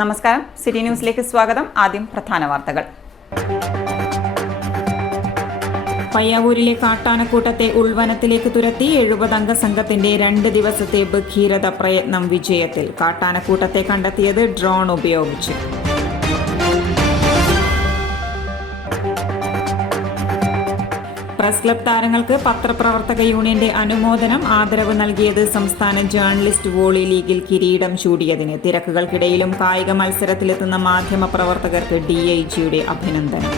നമസ്കാരം, സിറ്റി ന്യൂസിലേക്ക് സ്വാഗതം. ആദ്യം പ്രധാന വാർത്തകൾ. പയ്യാവൂരിലെ കാട്ടാനക്കൂട്ടത്തെ ഉൾവനത്തിലേക്ക് തുരത്തി 70-അംഗ സംഘത്തിന്റെ 2 ദിവസത്തെ ഭഗീരഥ പ്രയത്നം വിജയത്തിൽ. കാട്ടാനക്കൂട്ടത്തെ കണ്ടെത്തിയത് ഡ്രോൺ ഉപയോഗിച്ച്. പ്രസ് ക്ലബ് താരങ്ങൾക്ക് പത്രപ്രവർത്തക യൂണിയന്റെ അനുമോദനം. ആദരവ് നൽകിയത് സംസ്ഥാന ജേർണലിസ്റ്റ് വോളി ലീഗിൽ കിരീടം ചൂടിയതിന്. തിരക്കുകൾക്കിടയിലും കായിക മത്സരത്തിലെത്തുന്ന മാധ്യമ പ്രവർത്തകർക്ക് DIGയുടെ അഭിനന്ദനം.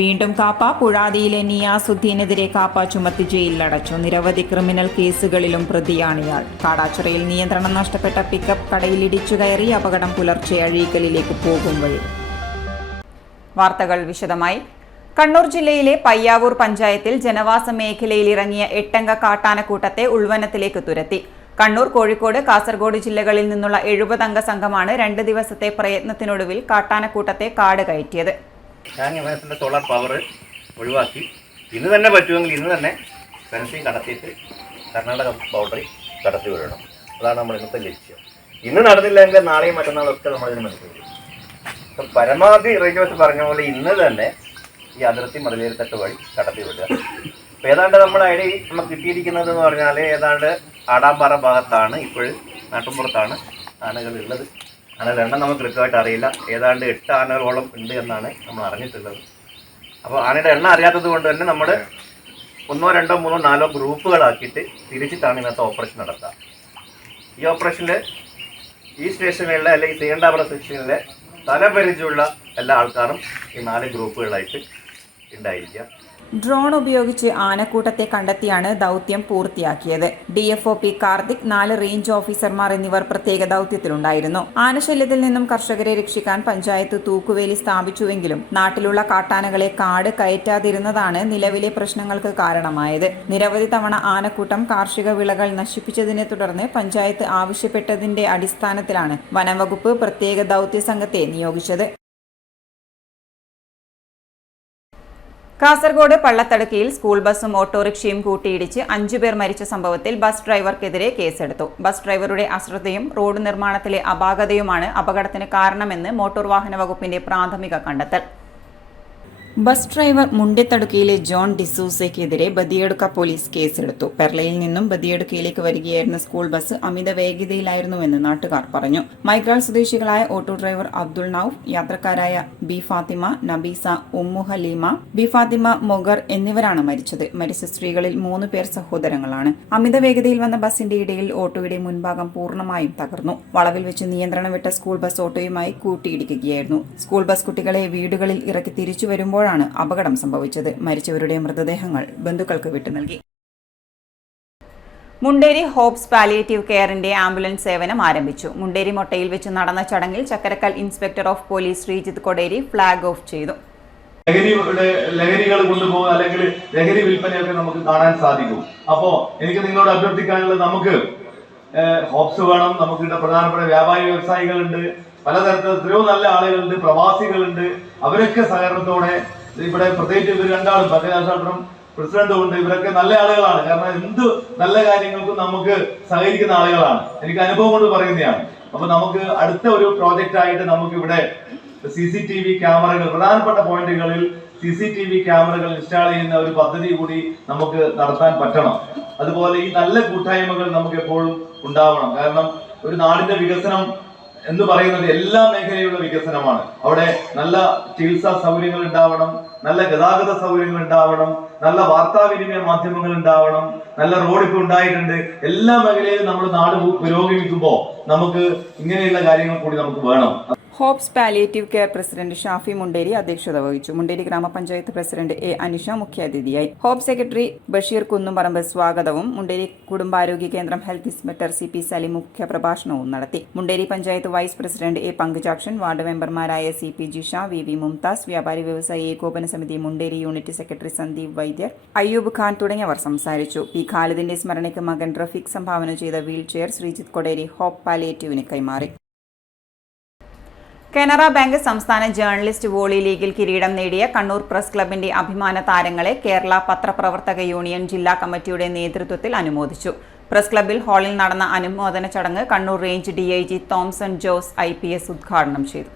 വീണ്ടും കാപ്പ. പുഴാതിയിലെ നിയാസുദ്ദീനെതിരെ കാപ്പ ചുമത്തി ജയിലിലടച്ചു. നിരവധി ക്രിമിനൽ കേസുകളിലും പ്രതിയാണിയാൾ. കാടാച്ചിറയിൽ നിയന്ത്രണം നഷ്ടപ്പെട്ട പിക്കപ്പ് കടയിലിടിച്ചു കയറി. അപകടം പുലർച്ചെ അഴീക്കലിലേക്ക് പോകും വഴി. വാർത്തകൾ വിശദമായി. കണ്ണൂർ ജില്ലയിലെ പയ്യാവൂർ പഞ്ചായത്തിൽ ജനവാസ മേഖലയിൽ ഇറങ്ങിയ 8-അംഗ കാട്ടാനക്കൂട്ടത്തെ ഉൾവനത്തിലേക്ക് തുരത്തി. കണ്ണൂർ, കോഴിക്കോട്, കാസർഗോഡ് ജില്ലകളിൽ നിന്നുള്ള 70-അംഗ സംഘമാണ് 2 ദിവസത്തെ പ്രയത്നത്തിനൊടുവിൽ കാട്ടാനക്കൂട്ടത്തെ കാട് കയറ്റിയത്. സോളാർ പവർ ഒഴിവാക്കി ഇന്ന് തന്നെ പറ്റുമെങ്കിൽ ഇന്ന് തന്നെ ഫെൻസിങ് കടത്തിയിട്ട് കർണാടക ബൗണ്ടറി കടത്തി വിടണം. അതാണ് നമ്മൾ ഇന്നത്തെ ലക്ഷ്യം. ഇന്ന് നടന്നില്ലെങ്കിൽ നാളെയും മറ്റന്നാളൊക്കെ നമ്മളിതിന് മനസ്സിലാക്കും. പരമാവധി റേഞ്ച് വെച്ച് പറഞ്ഞ പോലെ ഇന്ന് തന്നെ ഈ അതിർത്തി മതിലേൽത്തട്ട് വഴി കടത്തി വിടുക. അപ്പോൾ ഏതാണ്ട് നമ്മുടെ ഐഡിയ നമുക്ക് കിട്ടിയിരിക്കുന്നത് എന്ന് പറഞ്ഞാൽ ഏതാണ്ട് ആടാമ്പാറ ഭാഗത്താണ്, ഇപ്പോഴും നാട്ടുമ്പുറത്താണ് ആനകൾ ഉള്ളത്. ആനകളുടെ എണ്ണം നമുക്ക് കൃത്യമായിട്ട് അറിയില്ല. ഏതാണ്ട് 8 ആനകളോളം ഉണ്ട് എന്നാണ് നമ്മൾ അറിഞ്ഞിട്ടുള്ളത്. അപ്പോൾ ആനയുടെ എണ്ണം അറിയാത്തത് കൊണ്ട് തന്നെ നമ്മൾ 1, 2, 3, 4 ഗ്രൂപ്പുകളാക്കിയിട്ട് തിരിച്ചിട്ടാണ് ഇന്നത്തെ ഓപ്പറേഷൻ നടത്തുക. ഈ ഓപ്പറേഷനിൽ ഈ സ്റ്റേഷനുകളിലെ അല്ലെങ്കിൽ തീണ്ടാപുരം സെക്ഷനിലെ തലപരിചയമുള്ള എല്ലാ ആൾക്കാരും ഈ 4 ഗ്രൂപ്പുകളായിട്ട് ഉണ്ടായിരിക്കുക. ഡ്രോൺ ഉപയോഗിച്ച് ആനക്കൂട്ടത്തെ കണ്ടെത്തിയാണ് ദൗത്യം പൂർത്തിയാക്കിയത്. DFOP കാർത്തിക്, 4 റേഞ്ച് ഓഫീസർമാർ എന്നിവർ പ്രത്യേക ദൗത്യത്തിലുണ്ടായിരുന്നു. ആനശല്യത്തിൽ നിന്നും കർഷകരെ രക്ഷിക്കാൻ പഞ്ചായത്ത് തൂക്കുവേലി സ്ഥാപിച്ചുവെങ്കിലും നാട്ടിലുള്ള കാട്ടാനകളെ കാട് കയറ്റാതിരുന്നതാണ് നിലവിലെ പ്രശ്നങ്ങൾക്ക് കാരണമായത്. നിരവധി തവണ ആനക്കൂട്ടം കാർഷിക വിളകൾ നശിപ്പിച്ചതിനെ തുടർന്ന് പഞ്ചായത്ത് ആവശ്യപ്പെട്ടതിന്റെ അടിസ്ഥാനത്തിലാണ് വനംവകുപ്പ് പ്രത്യേക ദൗത്യ സംഘത്തെ നിയോഗിച്ചത്. കാസർഗോഡ് പള്ളത്തടുക്കിയിൽ സ്കൂൾ ബസും ഓട്ടോറിക്ഷയും കൂട്ടിയിടിച്ച് 5 പേർ മരിച്ച സംഭവത്തിൽ ബസ് ഡ്രൈവർക്കെതിരെ കേസെടുത്തു. ബസ് ഡ്രൈവറുടെ അശ്രദ്ധയും റോഡ് നിർമ്മാണത്തിലെ അപാകതയുമാണ് അപകടത്തിന് കാരണമെന്ന് മോട്ടോർ വാഹന വകുപ്പിന്റെ പ്രാഥമിക കണ്ടെത്തൽ. ബസ് ഡ്രൈവർ മുണ്ടിത്തടുക്കയിലെ ജോൺ ഡിസൂസയ്ക്കെതിരെ ബദിയടുക്ക പോലീസ് കേസെടുത്തു. പെർളയിൽ നിന്നും ബദിയടുക്കയിലേക്ക് വരികയായിരുന്ന സ്കൂൾ ബസ് അമിത വേഗതയിലായിരുന്നുവെന്ന് നാട്ടുകാർ പറഞ്ഞു. മൈഗ്രാൾ സ്വദേശികളായ ഓട്ടോ ഡ്രൈവർ അബ്ദുൾ നൌഫ്, യാത്രക്കാരായ ബി ഫാത്തിമ, നബീസ, ഉമ്മു ഹലീമ, ബി ഫാത്തിമ മൊഗർ എന്നിവരാണ് മരിച്ചത്. മരിച്ച സ്ത്രീകളിൽ 3 പേർ സഹോദരങ്ങളാണ്. അമിത വേഗതയിൽ വന്ന ബസിന്റെ ഇടയിൽ ഓട്ടോയുടെ മുൻഭാഗം പൂർണ്ണമായും തകർന്നു. വളവിൽ വെച്ച് നിയന്ത്രണം വിട്ട സ്കൂൾ ബസ് ഓട്ടോയുമായി കൂട്ടിയിടിക്കുകയായിരുന്നു. സ്കൂൾ ബസ് കുട്ടികളെ വീടുകളിൽ ഇറക്കി തിരിച്ചു വരുമ്പോൾ അപകടം സംഭവിച്ചത്. മരിച്ചവരുടെ മൃതദേഹങ്ങൾ ബന്ധുക്കൾക്ക് വിട്ടു നൽകി. മുണ്ടേരി ഹോപ്സ് പാലിയേറ്റീവ് കെയറിന്റെ ആംബുലൻസ് സേവനം ആരംഭിച്ചു. മുണ്ടേരി മൊട്ടയിൽ വെച്ച് നടന്ന ചടങ്ങിൽ Chakkarakkal inspector of police Sreejith Koderi flag off ചെയ്തു. ലഹരികൾ കൊണ്ടുപോകുക അല്ലെങ്കിൽ ലഹരി വിൽപ്പനയൊക്കെ നമുക്ക് കാണാൻ സാധിക്കും. അപ്പോ എനിക്ക് നിങ്ങളോട് അഭ്യർത്ഥിക്കാനുള്ളത്, നമുക്ക് ഹോപ്സ് വേണം. നമുക്കിവിടെ പ്രധാനപ്പെട്ട വ്യാപാരി വ്യവസായികളുണ്ട്, പലതരത്തിൽ എത്രയോ നല്ല ആളുകളുണ്ട്, പ്രവാസികളുണ്ട്. അവരൊക്കെ സഹകരണത്തോടെ ഇവിടെ പ്രത്യേകിച്ച് ഇവർ 2 ആളും പഞ്ചായത്ത് പ്രസിഡന്റും ഉണ്ട്. ഇവരൊക്കെ നല്ല ആളുകളാണ്. കാരണം എന്ത് നല്ല കാര്യങ്ങൾക്കും നമുക്ക് സഹകരിക്കുന്ന ആളുകളാണ്. എനിക്ക് അനുഭവം കൊണ്ട് പറയുന്നതാണ്. അപ്പൊ നമുക്ക് അടുത്ത ഒരു പ്രോജക്റ്റ് ആയിട്ട് നമുക്ക് ഇവിടെ CCTV ക്യാമറകൾ, പ്രധാനപ്പെട്ട പോയിന്റുകളിൽ CCTV ക്യാമറകൾ ഇൻസ്റ്റാൾ ചെയ്യുന്ന ഒരു പദ്ധതി കൂടി നമുക്ക് നടത്താൻ പറ്റണം. അതുപോലെ ഈ നല്ല കൂട്ടായ്മകൾ നമുക്ക് എപ്പോഴും ഉണ്ടാവണം. കാരണം ഒരു നാടിന്റെ വികസനം എന്ന് പറയുന്നത് എല്ലാ മേഖലയിലുള്ള വികസനമാണ്. അവിടെ നല്ല ചികിത്സാ സൗകര്യങ്ങൾ ഉണ്ടാവണം, നല്ല ഗതാഗത സൗകര്യങ്ങൾ ഉണ്ടാവണം, നല്ല വാർത്താവിനിമയ മാധ്യമങ്ങൾ ഉണ്ടാവണം, നല്ല റോഡ് ഇപ്പോൾ ഉണ്ടായിട്ടുണ്ട്. എല്ലാ മേഖലയിലും നമ്മുടെ നാട് പുരോഗമിക്കുമ്പോൾ നമുക്ക് ഇങ്ങനെയുള്ള കാര്യങ്ങൾ കൂടി നമുക്ക് വേണം. Hopes palliative care president Shafi Munderi അധ്യക്ഷത വഹിച്ചു. മുണ്ടേരി ഗ്രാമപഞ്ചായത്ത് പ്രസിഡന്റ് A. അനിഷ മുഖ്യാതിഥിയായി. ഹോപ്സ് സെക്രട്ടറി ബഷീർ കുന്നുംപറമ്പ് സ്വാഗതവും മുണ്ടേരി കുടുംബാരോഗ്യ കേന്ദ്രം ഹെൽത്ത് ഇൻസ്പെക്ടർ CP സലിം മുഖ്യപ്രഭാഷണവും നടത്തി. Munderi panchayat vice president A. Pankajakshan, ward മെമ്പർമാരായ CP ജിഷ, VV മുംതാസ്, വ്യാപാരി വ്യവസായി ഏകോപന സമിതി മുണ്ടേരി യൂണിറ്റ് സെക്രട്ടറി സന്ദീപ് വൈദ്യർ, അയ്യൂബ് ഖാൻ തുടങ്ങിയവർ സംസാരിച്ചു. P. ഖാലിദിന്റെ സ്മരണയ്ക്ക് മകൻ റഫീഖ് സംഭാവന ചെയ്ത wheel chair Sreejith Koderi hope പാലിയേറ്റീവിന് കൈമാറി. കാനറ ബാങ്ക് സംസ്ഥാന ജേർണലിസ്റ്റ് വോളി ലീഗിൽ കിരീടം നേടിയ കണ്ണൂർ പ്രസ് ക്ലബിന്റെ അഭിമാന താരങ്ങളെ കേരള പത്രപ്രവർത്തക യൂണിയൻ ജില്ലാ കമ്മിറ്റിയുടെ നേതൃത്വത്തിൽ അനുമോദിച്ചു. പ്രസ് ക്ലബ്ബിൽ ഹാളിൽ നടന്ന അനുമോദന ചടങ്ങ് Kannur range DIG Thomson Jose IPS ഉദ്ഘാടനം ചെയ്തു.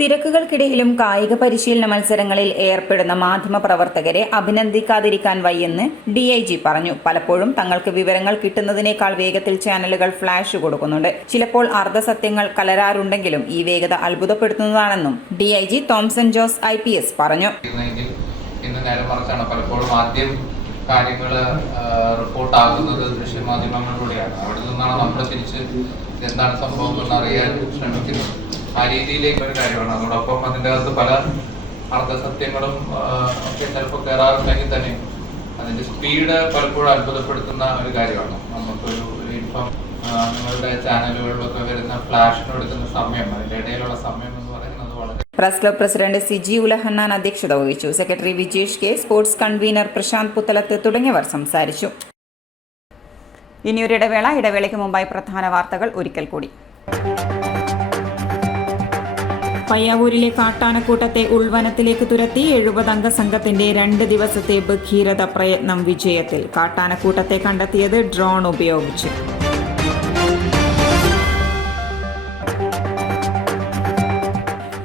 തിരക്കുകൾക്കിടയിലും കായിക പരിശീലന മത്സരങ്ങളിൽ ഏർപ്പെടുന്ന മാധ്യമപ്രവർത്തകരെ അഭിനന്ദിക്കാതിരിക്കാൻ വയ്യെന്ന് DIG പറഞ്ഞു. പലപ്പോഴും തങ്ങൾക്ക് വിവരങ്ങൾ കിട്ടുന്നതിനേക്കാൾ വേഗത്തിൽ ചാനലുകൾ ഫ്ലാഷ് കൊടുക്കുന്നുണ്ട്. ചിലപ്പോൾ അർദ്ധസത്യങ്ങൾ കലരാറുണ്ടെങ്കിലും ഈ വേഗത അത്ഭുതപ്പെടുത്തുന്നതാണെന്നും DIG തോംസൺ ജോസ് IPS പറഞ്ഞു. ഇന്ന് നേരെ മറിച്ചാണ് പലപ്പോഴും ആദ്യം കാര്യങ്ങൾ റിപ്പോർട്ടാകുന്നത് ദൃശ്യമാധ്യമങ്ങളിലൂടെയാണ്. അവിടെ നിന്നാണ് നമ്മൾ തിരിച്ച് എന്താണ് സംഭവം എന്ന് അറിയാൻ ശ്രമിക്കുന്നത്. ആ രീതിയിലേക്ക് ഒരു കാര്യമാണ്. അതോടൊപ്പം അതിൻ്റെ അകത്ത് പല അർദ്ധസത്യങ്ങളും ഒക്കെ ചിലപ്പോൾ കയറാറുണ്ടെങ്കിൽ തന്നെ അതിൻ്റെ സ്പീഡ് പലപ്പോഴും അത്ഭുതപ്പെടുത്തുന്ന ഒരു കാര്യമാണ്. നമുക്കൊരു നിങ്ങളുടെ ചാനലുകളിലൊക്കെ വരുന്ന ഫ്ലാഷിന് എടുക്കുന്ന സമയം, അതിൻ്റെ ഇടയിലുള്ള സമയം എന്ന് പറയുന്നത് വളരെ. Press club president Siji Ulahannan അധ്യക്ഷത വഹിച്ചു. Secretary Vijesh K, sports convener Prashanth Puthalath തുടങ്ങിയവർ സംസാരിച്ചു. ഇനിയൊരു ഇടവേളയ്ക്ക് മുമ്പായി പ്രധാന വാർത്തകൾ ഒരിക്കൽ കൂടി. പയ്യാവൂരിലെ കാട്ടാനക്കൂട്ടത്തെ ഉൾവനത്തിലേക്ക് തുരത്തി 70-അംഗ സംഘത്തിന്റെ 2 ദിവസത്തെ ഭഗീരഥ പ്രയത്നം വിജയത്തിൽ. കാട്ടാനക്കൂട്ടത്തെ കണ്ടെത്തിയത് ഡ്രോൺ ഉപയോഗിച്ച്.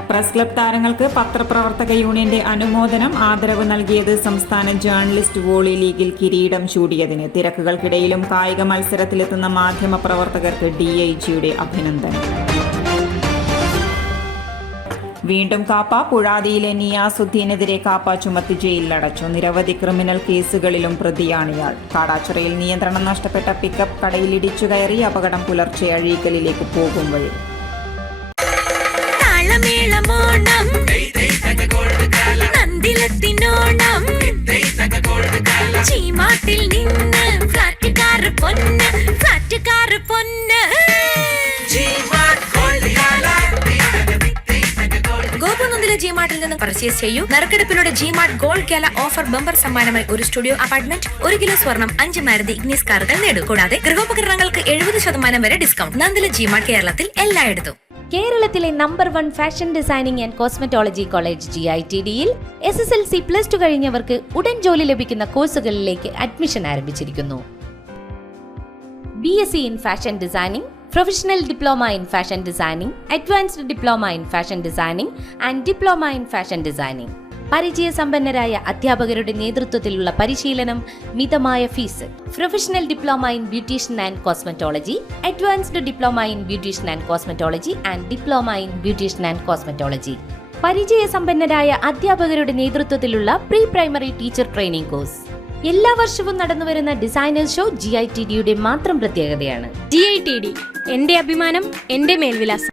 പ്രസ് ക്ലബ് താരങ്ങൾക്ക് പത്രപ്രവർത്തക യൂണിയന്റെ അനുമോദനം. ആദരവ് നൽകിയത് സംസ്ഥാന ജേർണലിസ്റ്റ് വോളി ലീഗിൽ കിരീടം ചൂടിയതിന്. തിരക്കുകൾക്കിടയിലും കായിക മത്സരത്തിലെത്തുന്ന മാധ്യമപ്രവർത്തകർക്ക് DIGയുടെ അഭിനന്ദനം. വീണ്ടും കാപ്പ. പുഴാതിയിലെ നിയാസുദ്ദീനെതിരെ കാപ്പ ചുമത്തി ജയിലിലടച്ചു. നിരവധി ക്രിമിനൽ കേസുകളിലും പ്രതിയാണ് ഇയാൾ. കാടാച്ചിറയിൽ നിയന്ത്രണം നഷ്ടപ്പെട്ട പിക്കപ്പ് കടയിലിടിച്ചു കയറി. അപകടം പുലർച്ചെ അഴീക്കലിലേക്ക് പോകും വഴി. ജിമാർട്ടിൽ നിന്ന് പർച്ചേസ് ചെയ്യൂ. നറുക്കെടുപ്പിലൂടെ ജിമാർട്ട് ഗോൾഡ് കേല ഓഫർ ബമ്പർ സമ്മാനമായി ഒരു സ്റ്റുഡിയോ അപ്പാർട്ട്മെന്റ്, 1 കിലോ സ്വർണം, 5 മാരുതി ഇഗ്നിസ് കാറുകൾ നേടൂ. കൂടാതെ ഗൃഹോപകരണങ്ങൾക്ക് 70% വരെ ഡിസ്കൗണ്ട്. നന്ദില ജിമാർട്ട് കേരളത്തിൽ എല്ലായിടത്തും. കേരളത്തിലെ number 1 fashion designing and cosmetology college GITDയിൽ SSLC+2 കഴിഞ്ഞവർക്ക് ഉടൻ ജോലി ലഭിക്കുന്ന കോഴ്സുകളിലേക്ക് അഡ്മിഷൻ ആരംഭിച്ചിരിക്കുന്നു. BSc in Fashion Designing, Professional Diploma in Fashion Designing, Advanced Diploma in Fashion Designing and Diploma in Fashion Designing. പരിചയസമ്പന്നരായ അധ്യാപകരുടെ നേതൃത്വത്തിലുള്ള പരിശീലനം, മിതമായ fees. Professional diploma in beautician and cosmetology, advanced diploma in beautician and cosmetology and diploma in beautician and cosmetology. പരിചയസമ്പന്നരായ അധ്യാപകരുടെ നേതൃത്വത്തിലുള്ള pre primary teacher training course. എല്ലാ വർഷവും നടന്നുവരുന്ന ഡിസൈനർ ഷോ GITDയുടെ മാത്രം പ്രത്യേകതയാണ്. GITD എന്റെ അഭിമാനം, എന്റെ മേൽവിലാസം.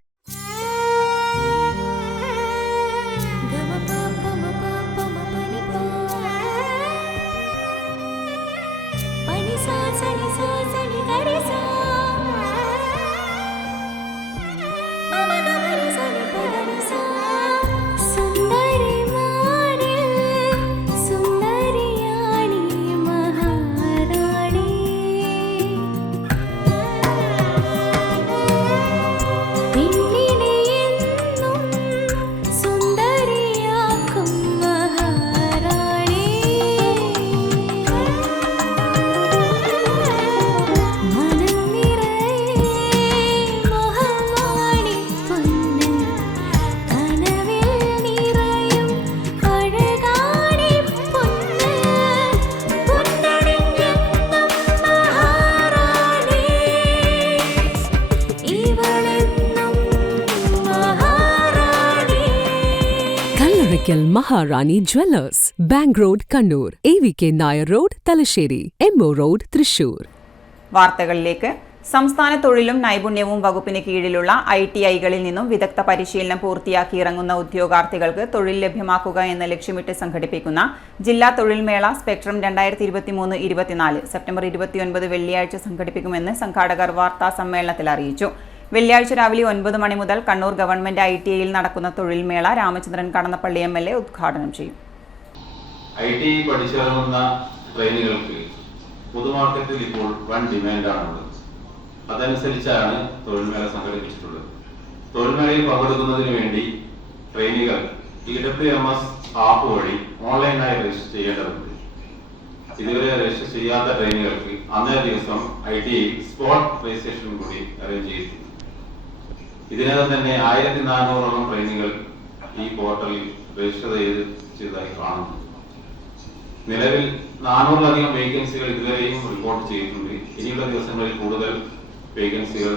Maharani Jewellers, Bank Road, Kannur, AVK Nair Road, Talasheri, MO Road, Thrissur. വാർത്തകളിലേക്ക്. സംസ്ഥാന തൊഴിലും നൈപുണ്യവും വകുപ്പിന് കീഴിലുള്ള ITIകളിൽ നിന്നും വിദഗ്ധ പരിശീലനം പൂർത്തിയാക്കി ഇറങ്ങുന്ന ഉദ്യോഗാർത്ഥികൾക്ക് തൊഴിൽ ലഭ്യമാക്കുക എന്ന ലക്ഷ്യമിട്ട് സംഘടിപ്പിക്കുന്ന ജില്ലാ തൊഴിൽ മേള സ്പെക്ട്രം 2023-24 സെപ്റ്റംബർ 29 വെള്ളിയാഴ്ച സംഘടിപ്പിക്കുമെന്ന് സംഘാടകർ വാർത്താ സമ്മേളനത്തിൽ അറിയിച്ചു. വെള്ളിയാഴ്ച രാവിലെ 9 മണി മുതൽ കണ്ണൂർ ഗവൺമെന്റ് ITIയിൽ നടക്കുന്ന തൊഴിൽ മേള രാമചന്ദ്രൻ കടന്നപ്പള്ളി MLA ഉദ്ഘാടനം ചെയ്യും. ITI പഠിച്ചിറങ്ങുന്ന ട്രെയിനികൾക്ക് പൊതുമാർക്കറ്റിൽ ഇപ്പോൾ വൻ ഡിമാൻഡാണുള്ളത്. അതനുസരിച്ചാണ് തൊഴിൽ മേള സംഘടിപ്പിച്ചിട്ടുള്ളത്. തൊഴിൽ മേളയിൽ പങ്കെടുക്കുന്നതിന് വേണ്ടി ട്രെയിനികൾ EWMS ആപ്പ് വഴി ഓൺലൈനായി രജിസ്റ്റർ ചെയ്യേണ്ടതുണ്ട്. ഇതുവരെ രജിസ്റ്റർ ചെയ്യാത്ത ട്രെയിനുകൾക്ക് അന്നേ ദിവസം ITI സ്പോട്ട് രജിസ്ട്രേഷൻ കൂടി അറേഞ്ച് ചെയ്തിട്ടുണ്ട്. ഇതിനകം തന്നെ 1400ഓളം ട്രെയിനുകൾ ഈ പോർട്ടലിൽ രജിസ്റ്റർ ചെയ്തതായി കാണുന്നു. നിലവിൽ 400ലധികം വേക്കൻസികൾ ഇതുവരെയും റിപ്പോർട്ട് ചെയ്തിട്ടുണ്ട്. ഇനിയുള്ള ദിവസങ്ങളിൽ കൂടുതൽ വേക്കൻസികൾ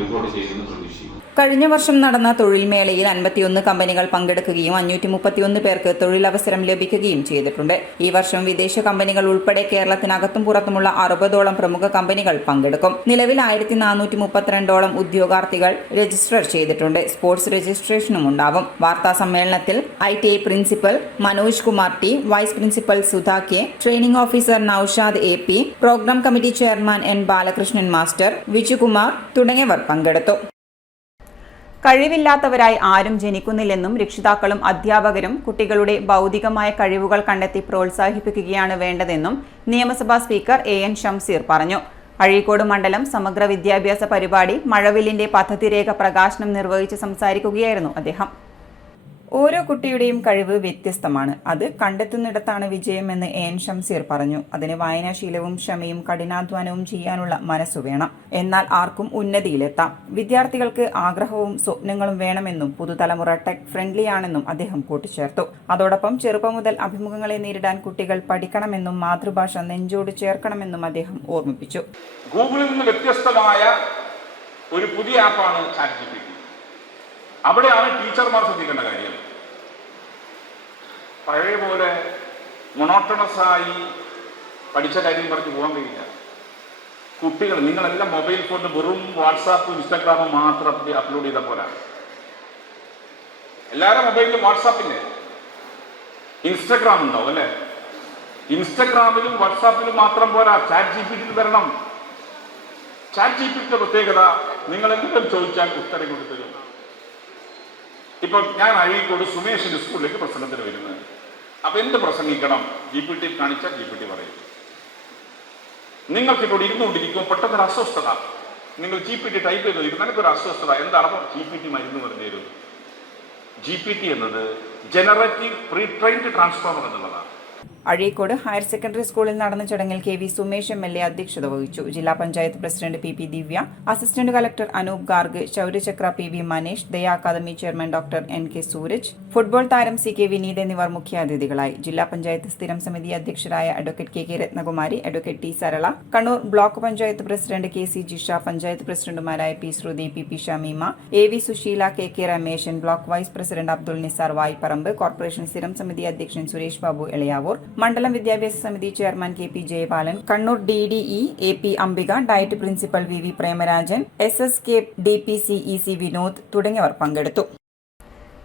റിപ്പോർട്ട് ചെയ്യുമെന്ന് പ്രതീക്ഷിക്കുന്നു. കഴിഞ്ഞ വർഷം നടന്ന തൊഴിൽ മേളയിൽ 51 കമ്പനികൾ പങ്കെടുക്കുകയും 531 പേർക്ക് തൊഴിലവസരം ലഭിക്കുകയും ചെയ്തിട്ടുണ്ട്. ഈ വർഷം വിദേശ കമ്പനികൾ ഉൾപ്പെടെ കേരളത്തിനകത്തും പുറത്തുമുള്ള 60ഓളം പ്രമുഖ കമ്പനികൾ പങ്കെടുക്കും. നിലവിൽ 1432ഓളം ഉദ്യോഗാർത്ഥികൾ രജിസ്റ്റർ ചെയ്തിട്ടുണ്ട്. സ്പോർട്സ് രജിസ്ട്രേഷനും ഉണ്ടാവും. വാർത്താ സമ്മേളനത്തിൽ ITI principal Manoj Kumar T, vice principal Sudha K, training officer Naushad AP, program committee chairman N Balakrishnan master, Vijukumar തുടങ്ങിയവർ പങ്കെടുത്തു. കഴിവില്ലാത്തവരായി ആരും ജനിക്കുന്നില്ലെന്നും രക്ഷിതാക്കളും അധ്യാപകരും കുട്ടികളുടെ ഭൗതികമായ കഴിവുകൾ കണ്ടെത്തി പ്രോത്സാഹിപ്പിക്കുകയാണ് വേണ്ടതെന്നും നിയമസഭാ സ്പീക്കർ AN ഷംസീർ പറഞ്ഞു. അഴീക്കോട് മണ്ഡലം സമഗ്ര വിദ്യാഭ്യാസ പരിപാടി മഴവില്ലിന്റെ പദ്ധതിരേഖ പ്രകാശനം നിർവഹിച്ച് സംസാരിക്കുകയായിരുന്നു അദ്ദേഹം. ഓരോ കുട്ടിയുടെയും കഴിവ് വ്യത്യസ്തമാണ്. അത് കണ്ടെത്തുന്നിടത്താണ് വിജയമെന്ന് AN ഷംസീർ പറഞ്ഞു. അതിന് വായനാശീലവും ക്ഷമയും കഠിനാധ്വാനവും ചെയ്യാനുള്ള മനസ്സു വേണം. എന്നാൽ ആർക്കും ഉന്നതിയിലെത്താം. വിദ്യാർത്ഥികൾക്ക് ആഗ്രഹവും സ്വപ്നങ്ങളും വേണമെന്നും പുതുതലമുറ ടെക് ഫ്രണ്ട്ലി ആണെന്നും അദ്ദേഹം കൂട്ടിച്ചേർത്തു. അതോടൊപ്പം ചെറുപ്പം മുതൽ അഭിമുഖങ്ങളെ നേരിടാൻ കുട്ടികൾ പഠിക്കണമെന്നും മാതൃഭാഷ നെഞ്ചോട് ചേർക്കണമെന്നും അദ്ദേഹം ഓർമ്മിപ്പിച്ചു. ഗൂഗിളിൽ നിന്ന് വ്യത്യസ്തമായ ഒരു പുതിയ ആപ്പാണ് ChatGPT. അവിടെയാണ് ടീച്ചർമാർ ശ്രദ്ധിക്കേണ്ട കാര്യം. പഴയ പോലെ മൊണോട്ടണസായി പഠിച്ച കാര്യം പറഞ്ഞു പോകാൻ കഴിയില്ല. കുട്ടികൾ നിങ്ങളെല്ലാം മൊബൈൽ ഫോണിൽ വെറും വാട്സാപ്പും ഇൻസ്റ്റാഗ്രാമും മാത്രം അപ്ലോഡ് ചെയ്ത പോലെ എല്ലാവരും മൊബൈലിലും വാട്സാപ്പില്ലേ, ഇൻസ്റ്റാഗ്രാം ഉണ്ടാവും അല്ലേ? ഇൻസ്റ്റാഗ്രാമിലും വാട്സാപ്പിലും മാത്രം പോരാ, ChatGPT വരണം. ChatGPT പ്രത്യേകത നിങ്ങൾ എന്തെങ്കിലും ചോദിച്ചാൽ ഉത്തരം കൊടുത്തരും. ഇപ്പൊ ഞാൻ അഴീക്കോട് സുമേഷിന്റെ സ്കൂളിലേക്ക് പ്രസംഗത്തിന് വരുന്നത്. അപ്പൊ എന്ത് പ്രസംഗിക്കണം? GPT കാണിച്ചാൽ GPT പറയും. നിങ്ങൾക്കിപ്പോൾ ഇരുന്നുകൊണ്ടിരിക്കുമ്പോൾ പെട്ടെന്നൊരു അസ്വസ്ഥത, നിങ്ങൾ GPT ടൈപ്പ് ചെയ്തിരിക്കും, നിനക്കൊരു അസ്വസ്ഥത. എന്താണ്? GPT മരുന്ന് പറഞ്ഞു തരും. GPT എന്നത് ജനറേറ്റീവ് പ്രീ ട്രെയിൻഡ് ട്രാൻസ്ഫോമർ എന്നുള്ളതാണ്. അഴീക്കോട് ഹയർ സെക്കൻഡറി സ്കൂളിൽ നടന്ന ചടങ്ങിൽ KV സുമേഷ് MLA അധ്യക്ഷത വഹിച്ചു. ജില്ലാ panchayat president PP Divya, assistant collector Anoop Garg, Shaurya Chakra PV Manesh, Daya academy chairman doctor NK Sooraj, football താരം CK വിനീത് എന്നിവർ മുഖ്യാതിഥികളായി. ജില്ലാ പഞ്ചായത്ത് സ്ഥിരം സമിതി അധ്യക്ഷരായ advocate KK Ratnakumari, advocate T Sarala, Kannur block panchayat president KC Jisha, panchayat പ്രസിഡന്റുമാരായ P Shruti, PP Shameema, AV Susheela, KK Rameshan, block vice president Abdul Nisar Vayparamba, corporation സ്ഥിരം സമിതി അധ്യക്ഷൻ സുരേഷ് ബാബു എളയാവൂർ, മണ്ഡലം വിദ്യാഭ്യാസ സമിതി chairman KP Jayapalan, Kannur DDE AP Ambika, diet principal VV Premarajan, SSK DPC EC Vinod തുടങ്ങിയവർ പങ്കെടുത്തു.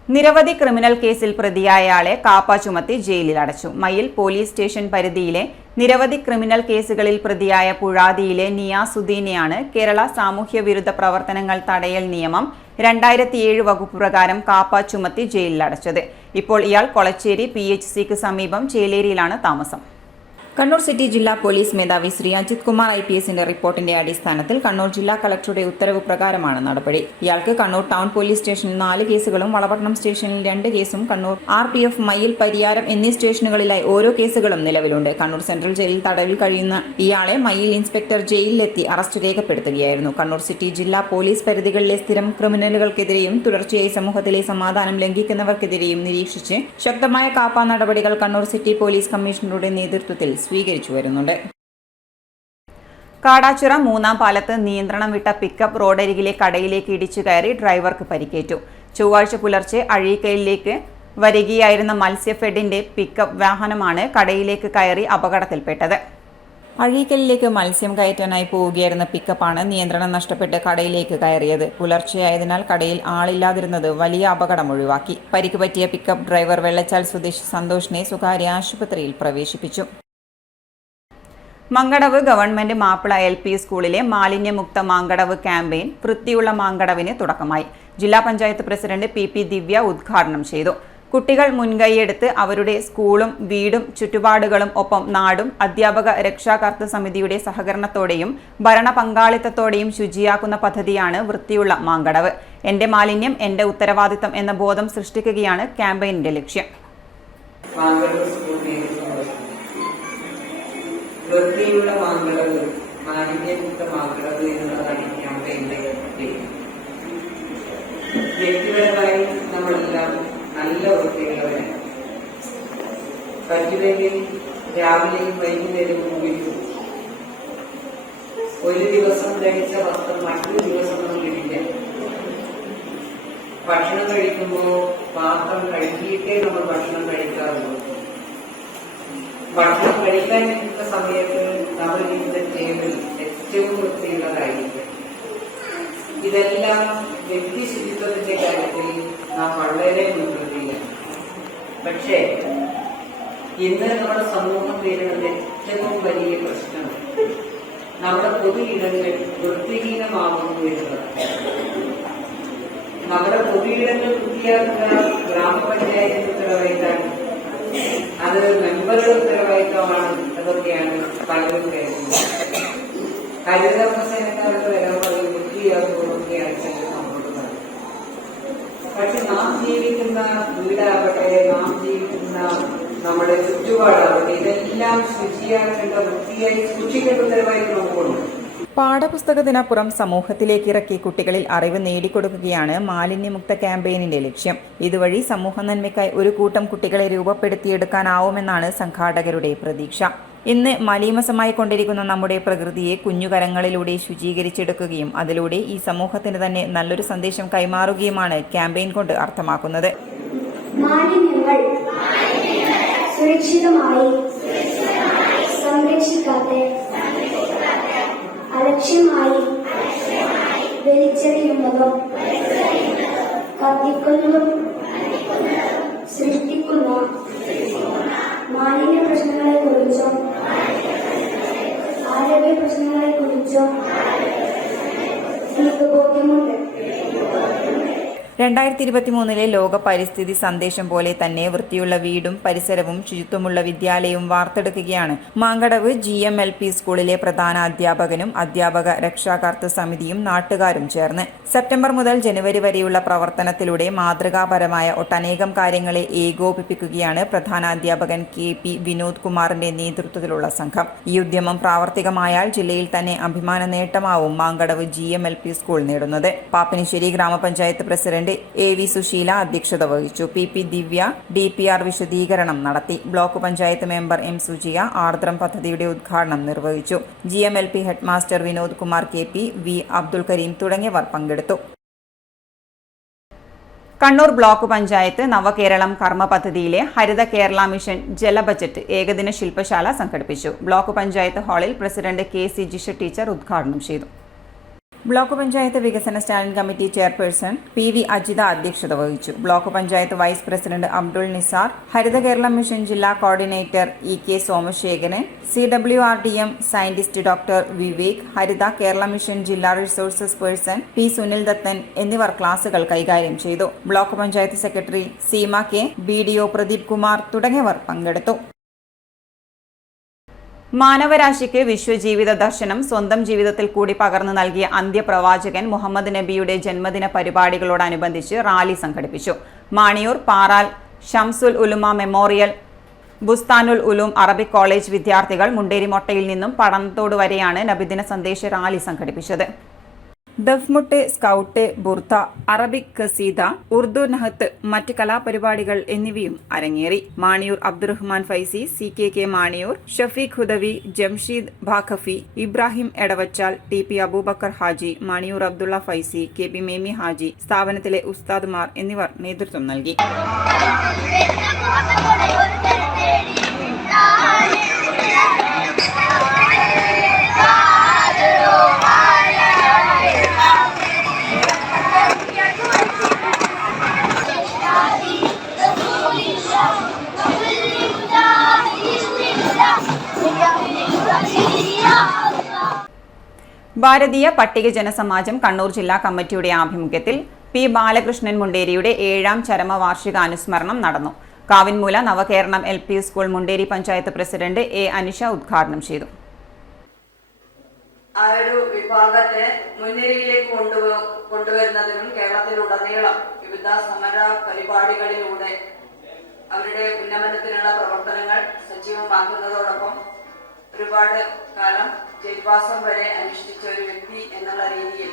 നിരവധി ക്രിമിനൽ കേസിൽ പ്രതിയായയാളെ കാപ്പ ചുമത്തി ജയിലിൽ അടച്ചു. മയിൽ പോലീസ് സ്റ്റേഷൻ പരിധിയിലെ നിരവധി ക്രിമിനൽ കേസുകളിൽ പ്രതിയായ പുഴാതിയിലെ നിയാസുദ്ദീനെയാണ് കേരള സാമൂഹ്യ വിരുദ്ധ പ്രവർത്തനങ്ങൾ തടയൽ നിയമം 2007 വകുപ്പ് പ്രകാരം കാപ്പ ചുമത്തി ജയിലിലടച്ചത്. ഇപ്പോൾ ഇയാൾ കൊളച്ചേരി PHCക്ക് സമീപം ചേലേരിയിലാണ് താമസം. കണ്ണൂർ സിറ്റി ജില്ലാ പോലീസ് മേധാവി ശ്രീ അജിത് കുമാർ IPSന്റെ റിപ്പോർട്ടിന്റെ അടിസ്ഥാനത്തിൽ കണ്ണൂർ ജില്ലാ കളക്ടറുടെ ഉത്തരവ് പ്രകാരമാണ് നടപടി. ഇയാൾക്ക് കണ്ണൂർ ടൗൺ പോലീസ് സ്റ്റേഷനിൽ 4 കേസുകളും വളപട്ടണം സ്റ്റേഷനിൽ 2 കേസും കണ്ണൂർ RPF, മയിൽ, പരിയാരം എന്നീ സ്റ്റേഷനുകളിലായി ഓരോ കേസുകളും നിലവിലുണ്ട്. കണ്ണൂർ സെൻട്രൽ ജയിലിൽ തടവിൽ കഴിയുന്ന ഇയാളെ മയിൽ ഇൻസ്പെക്ടർ ജയിലിലെത്തി അറസ്റ്റ് രേഖപ്പെടുത്തുകയായിരുന്നു. കണ്ണൂർ സിറ്റി ജില്ലാ പോലീസ് പരിധികളിലെ സ്ഥിരം ക്രിമിനലുകൾക്കെതിരെയും തുടർച്ചയായി സമൂഹത്തിലെ സമാധാനം ലംഘിക്കുന്നവർക്കെതിരെയും നിരീക്ഷിച്ച് ശക്തമായ കാപ്പ നടപടികൾ കണ്ണൂർ സിറ്റി പോലീസ് കമ്മീഷണറുടെ നേതൃത്വത്തിൽ സ്വീകരിച്ചു വരുന്നുണ്ട്. കാടാച്ചിറ 3-ാം പാലത്ത് നിയന്ത്രണം വിട്ട പിക്കപ്പ് റോഡരികിലെ കടയിലേക്ക് ഇടിച്ചു കയറി ഡ്രൈവർക്ക് പരിക്കേറ്റു. ചൊവ്വാഴ്ച പുലർച്ചെ അഴീക്കലിലേക്ക് വരികയായിരുന്ന മത്സ്യഫെഡിന്റെ പിക്കപ്പ് വാഹനമാണ് കടയിലേക്ക് കയറി അപകടത്തിൽപ്പെട്ടത്. അഴീക്കലിലേക്ക് മത്സ്യം കയറ്റാനായി പോവുകയായിരുന്ന പിക്കപ്പാണ് നിയന്ത്രണം നഷ്ടപ്പെട്ട് കടയിലേക്ക് കയറിയത്. പുലർച്ചെയായതിനാൽ കടയിൽ ആളില്ലാതിരുന്നത് വലിയ അപകടം ഒഴിവാക്കി. പരിക്ക് പറ്റിയ പിക്കപ്പ് ഡ്രൈവർ വെള്ളച്ചാൽ സ്വദേശി സന്തോഷിനെ സ്വകാര്യ ആശുപത്രിയിൽ പ്രവേശിപ്പിച്ചു. മങ്കടവ് ഗവൺമെന്റ് മാപ്പിള LP സ്കൂളിലെ മാലിന്യമുക്ത മാങ്കടവ് ക്യാമ്പയിൻ വൃത്തിയുള്ള മാങ്കടവിന് തുടക്കമായി. ജില്ലാ പഞ്ചായത്ത് പ്രസിഡന്റ് PP ദിവ്യ ഉദ്ഘാടനം ചെയ്തു. കുട്ടികൾ മുൻകൈയെടുത്ത് അവരുടെ സ്കൂളും വീടും ചുറ്റുപാടുകളും ഒപ്പം നാടും അധ്യാപക രക്ഷാകർതൃ സമിതിയുടെ സഹകരണത്തോടെയും ഭരണ പങ്കാളിത്തത്തോടെയും ശുചിയാക്കുന്ന പദ്ധതിയാണ് വൃത്തിയുള്ള മാങ്കടവ്. എന്റെ മാലിന്യം എന്റെ ഉത്തരവാദിത്തം എന്ന ബോധം സൃഷ്ടിക്കുകയാണ് ക്യാമ്പയിനിന്റെ ലക്ഷ്യം. വൃത്തിയുള്ള മാങ്കടവ്, മാലിന്യമുക്ത മാങ്കടവ് എന്നുള്ളതാണ് ഈ ക്യാമ്പയിന്റെ പേര്. വ്യക്തിപരമായി നമ്മളെല്ലാം നല്ല വൃത്തിയുള്ളവരാണ്. പറ്റുമെങ്കിൽ രാവിലെയും വൈകുന്നേരവും ഉപയോഗിക്കും. ഒരു ദിവസം ധരിച്ച വസ്ത്രം മറ്റൊരു ദിവസം നമ്മളില്ല. ഭക്ഷണം കഴിക്കുമ്പോൾ പാത്രം കഴുകിയിട്ടേ നമ്മൾ ഭക്ഷണം കഴിക്കാറുള്ളൂ. ഭക്ഷണം കഴിക്കാൻ നിൽക്കുന്ന സമയത്ത് നമ്മൾ ഇരുന്ന ടേബിൾ ഏറ്റവും വൃത്തിയുള്ളതായിരിക്കും. ഇതെല്ലാം വ്യക്തി ശുചിത്വത്തിന്റെ കാര്യത്തിൽ നാം വളരെ മുൻകൃതിയാണ്. പക്ഷേ ഇന്ന് നമ്മുടെ സമൂഹം നേരിടുന്ന ഏറ്റവും വലിയ പ്രശ്നം നമ്മുടെ പൊതു ഇടങ്ങൾ വൃത്തിഹീനമാകുന്നു എന്നുള്ളതാണ്. നമ്മുടെ പൊതു ഇടങ്ങൾ വൃത്തിയാക്കുന്ന ഗ്രാമപഞ്ചായത്തിന്റെ ഉത്തരവാദിത്തമാണ്, അത് മെമ്പറുടെ ഉത്തരവാദിത്തമാണ് എന്നതൊക്കെയാണ് പലരും കരുതുന്നത്. ഹരിതകർമ്മസേനക്കാർക്ക് വരാൻ പറയും വൃത്തിയാക്കുന്നതൊക്കെയാണ് ചിലർ നമ്മളോട് പറയുന്നത്. പക്ഷെ നാം ജീവിക്കുന്ന വീടാവട്ടെ, നാം ജീവിക്കുന്ന നമ്മുടെ ചുറ്റുപാടാവട്ടെ, ഇതെല്ലാം ശുചിയാക്കേണ്ട, വൃത്തിയായി സൂക്ഷിക്കേണ്ട ഉത്തരവാദിത്തം നമുക്കുണ്ട്. പാഠപുസ്തകത്തിനപ്പുറം സമൂഹത്തിലേക്ക് ഇറക്കി കുട്ടികളിൽ അറിവ് നേടിക്കൊടുക്കുകയാണ് മാലിന്യമുക്ത ക്യാമ്പയിനിന്റെ ലക്ഷ്യം. ഇതുവഴി സമൂഹ നന്മയ്ക്കായി ഒരു കൂട്ടം കുട്ടികളെ രൂപപ്പെടുത്തിയെടുക്കാനാവുമെന്നാണ് സംഘാടകരുടെ പ്രതീക്ഷ. ഇന്ന് മലീമസമായി കൊണ്ടിരിക്കുന്ന നമ്മുടെ പ്രകൃതിയെ കുഞ്ഞുകരങ്ങളിലൂടെ ശുചീകരിച്ചെടുക്കുകയും അതിലൂടെ ഈ സമൂഹത്തിന് തന്നെ നല്ലൊരു സന്ദേശം കൈമാറുകയുമാണ് ക്യാമ്പയിൻ കൊണ്ട് അർത്ഥമാക്കുന്നത്. മാലിന്യങ്ങൾ സുരക്ഷിതമായി സംരക്ഷിക്കാതെ അലക്ഷ്യമായി വലിച്ചെറിയുന്നതും കത്തിക്കുന്നതും സൃഷ്ടിക്കുന്ന മാലിന്യ പ്രശ്നങ്ങളെക്കുറിച്ചും ആരോഗ്യ പ്രശ്നങ്ങളെക്കുറിച്ചും എനിക്ക് ബോധ്യമുണ്ട്. 2023 ലോക പരിസ്ഥിതി സന്ദേശം പോലെ തന്നെ വൃത്തിയുള്ള വീടും പരിസരവും ശുചിത്വമുള്ള വിദ്യാലയവും വാർത്തെടുക്കുകയാണ് മാങ്കടവ് GMLP സ്കൂളിലെ പ്രധാന അധ്യാപകനും അധ്യാപക രക്ഷാകർതൃ സമിതിയും നാട്ടുകാരും ചേർന്ന്. സെപ്റ്റംബർ മുതൽ ജനുവരി വരെയുള്ള പ്രവർത്തനത്തിലൂടെ മാതൃകാപരമായ ഒട്ടനേകം കാര്യങ്ങളെ ഏകോപിപ്പിക്കുകയാണ് പ്രധാന അധ്യാപകൻ KP വിനോദ് കുമാറിന്റെ നേതൃത്വത്തിലുള്ള സംഘം. ഈ ഉദ്യമം പ്രാവർത്തികമായാൽ ജില്ലയിൽ തന്നെ അഭിമാന നേട്ടമാവും മാങ്കടവ് GMLP സ്കൂൾ നേടുന്നത്. പാപ്പിനിശ്ശേരി ഗ്രാമപഞ്ചായത്ത് പ്രസിഡന്റ് AV സുശീല അധ്യക്ഷത വഹിച്ചു. PP ദിവ്യ DPR വിശദീകരണം നടത്തി. Block panchayat member M Sujiya Ardram പദ്ധതിയുടെ ഉദ്ഘാടനം നിർവഹിച്ചു. GMLP headmaster Vinod Kumar KP, V Abdul Kareem തുടങ്ങിയവർ പങ്കെടുത്തു. കണ്ണൂർ ബ്ലോക്ക് പഞ്ചായത്ത് നവകേരളം കർമ്മ പദ്ധതിയിലെ ഹരിത കേരള മിഷൻ ജല ബജറ്റ് ഏകദിന ശില്പശാല സംഘടിപ്പിച്ചു. ബ്ലോക്ക് പഞ്ചായത്ത് ഹാളിൽ പ്രസിഡന്റ് KC ജിഷ ടീച്ചർ ഉദ്ഘാടനം ചെയ്തു. ബ്ലോക്ക് പഞ്ചായത്ത് വികസന standing committee chairperson PV Ajitha അധ്യക്ഷത വഹിച്ചു. Block panchayat vice president Abdul Nisar, Haritha Kerala mission ജില്ലാ coordinator EK Somasekharan, CWRDM scientist doctor Vivek, Haritha Kerala mission ജില്ലാ resources person P Sunil Dathan എന്നിവർ ക്ലാസുകൾ കൈകാര്യം ചെയ്തു. Block panchayat secretary Seema K, BDO Pradeep Kumar തുടങ്ങിയവർ പങ്കെടുത്തു. മാനവരാശിക്ക് വിശ്വജീവിത ദർശനം സ്വന്തം ജീവിതത്തിൽ കൂടി പകർന്നു നൽകിയ അന്ത്യപ്രവാചകൻ മുഹമ്മദ് നബിയുടെ ജന്മദിന പരിപാടികളോടനുബന്ധിച്ച് റാലി സംഘടിപ്പിച്ചു. Maniyoor Paral Shamsul Ulama memorial Busthanul Uloom Arabic college വിദ്യാർത്ഥികൾ മുണ്ടേരിമൊട്ടയിൽ നിന്നും പടന്നത്തോട് വരെയാണ് നബിദിന സന്ദേശ റാലി സംഘടിപ്പിച്ചത്. ദഫ്മുട്ട്, സ്കൗട്ട്, ബുർത്ത, അറബിക് ഖസീദ, ഉർദു നഹത്ത്, മറ്റ് കലാപരിപാടികൾ എന്നിവയും അരങ്ങേറി. Maniyoor Abdurahman Faizy, CKK Maniyoor, Shafeeq Hudawi, Jamsheed Baqavi, Ibrahim എടവച്ചാൽ, TP Abubakar Haji, Maniyoor Abdulla Faizy, KP മേമി Haji, സ്ഥാപനത്തിലെ ഉസ്താദ്മാർ എന്നിവർ നേതൃത്വം നൽകി. ഭാരതീയ പട്ടികജന സമാജം കണ്ണൂർ ജില്ലാ കമ്മിറ്റിയുടെ ആഭിമുഖ്യത്തിൽ P ബാലകൃഷ്ണൻ മുണ്ടേരിയുടെ 7ാം ചരമവാർഷികാനുസ്മരണം നടന്നു. കാവിൻമൂല നവകേരളം LP school Munderi panchayat president A Anisha ഉദ്ഘാടനം ചെയ്തു. ആ ഒരു വിഭാഗത്തെ മുൻനിരയിലേക്ക് കൊണ്ടുവരുന്നതിനും കേരളത്തിലുടനീളം വിവിധ സമര പരിപാടികളിലൂടെ അവരുടെ ഉന്നമനത്തിനുള്ള പ്രവർത്തനങ്ങൾ സജീവമാക്കുന്നതോടൊപ്പം ഒരുപാട് കാലം ജയിൽവാസം വരെ അനുഷ്ഠിച്ച ഒരു വ്യക്തി എന്നുള്ള രീതിയിൽ